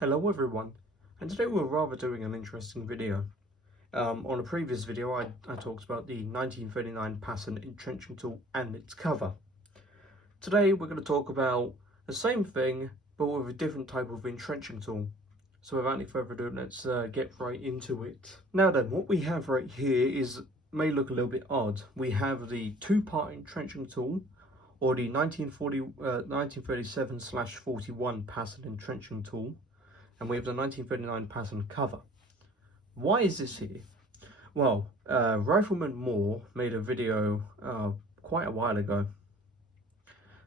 Hello everyone, and today we're rather doing an interesting video. On a previous video I talked about the 1939 pattern entrenching tool and its cover. Today we're going to talk about the same thing but with a different type of entrenching tool. So without any further ado, let's get right into it. Now then, what we have right here may look a little bit odd. We have the two-part entrenching tool, or the 1937/41 pattern entrenching tool, and we have the 1939 pattern cover. Why is this here? Well, Rifleman Moore made a video quite a while ago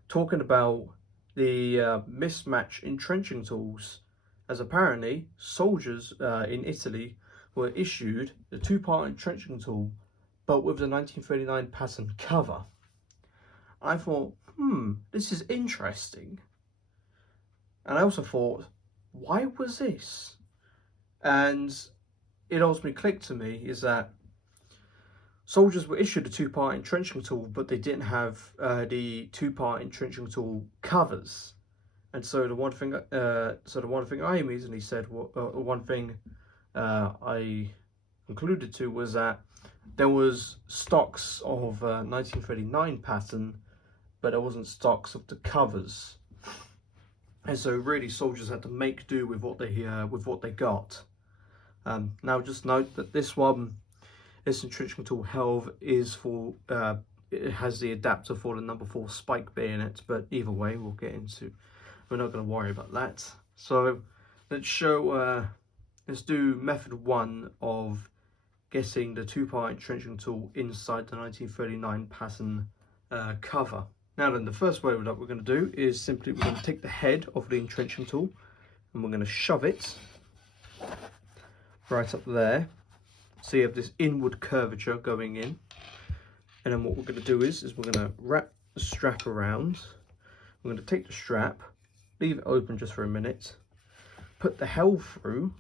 talking about the mismatch entrenching tools, as apparently soldiers in Italy were issued the two-part entrenching tool but with the 1939 pattern cover. I thought, this is interesting, and I also thought, why was this? And it ultimately clicked to me is that soldiers were issued a two-part entrenching tool, but they didn't have the two-part entrenching tool covers. And so the one thing, I immediately said, one thing I concluded to was that there was stocks of 1939 pattern, but there wasn't stocks of the covers. And so really soldiers had to make do with what they got. Now just note that this entrenching tool helve is for it has the adapter for the number 4 spike bayonet, but either way we're not going to worry about that. So let's do method 1 of getting the two-part entrenching tool inside the 1939 pattern cover. Now then, the first way that we're going to do is simply we're going to take the head of the entrenching tool and we're going to shove it right up there. So you have this inward curvature going in. And then what we're going to do is we're going to wrap the strap around. We're going to take the strap, leave it open just for a minute, put the helve through,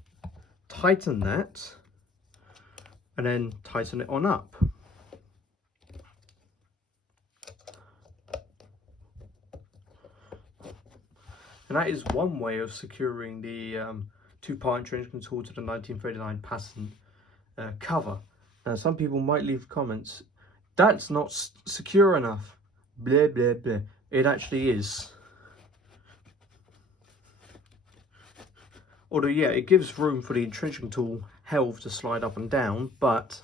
tighten that, and then tighten it on up. And that is one way of securing the two-part entrenching tool to the 1939 pattern cover. Now, some people might leave comments, that's not secure enough, blah blah blah. It actually is. Although yeah, it gives room for the entrenching tool helve to slide up and down, but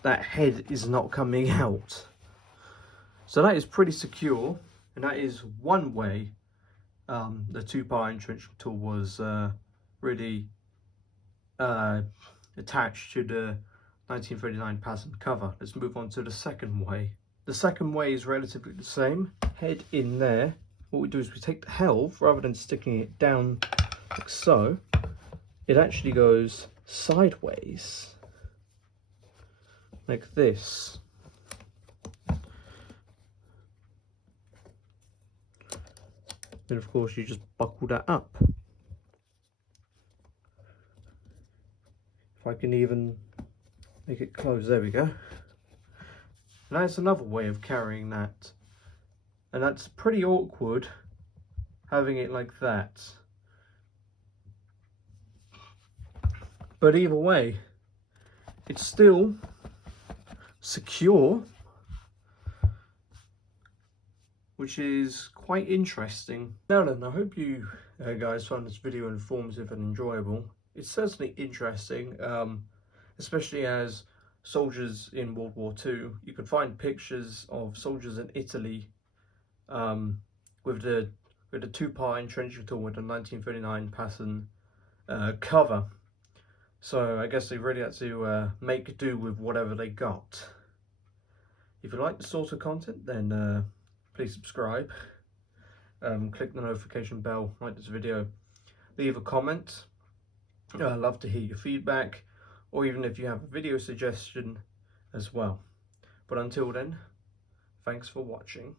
that head is not coming out. So that is pretty secure, and that is one way the two-part entrenching tool was really attached to the 1939 pattern cover. Let's move on to the second way. The second way is relatively the same. Head in there. What we do is we take the helve, rather than sticking it down like so, it actually goes sideways, like this. Then of course you just buckle that up. If I can even make it close, there we go. And that's another way of carrying that. And that's pretty awkward, having it like that. But either way, it's still secure, which is quite interesting. Now then, I hope you guys found this video informative and enjoyable. It's certainly interesting, especially as soldiers in World War II. You can find pictures of soldiers in Italy with the two-part entrenching tool with the 1939 pattern cover. So I guess they really had to make do with whatever they got. If you like this sort of content, then please subscribe, click the notification bell, like this video, leave a comment. I'd love to hear your feedback, or even if you have a video suggestion as well. But until then, thanks for watching.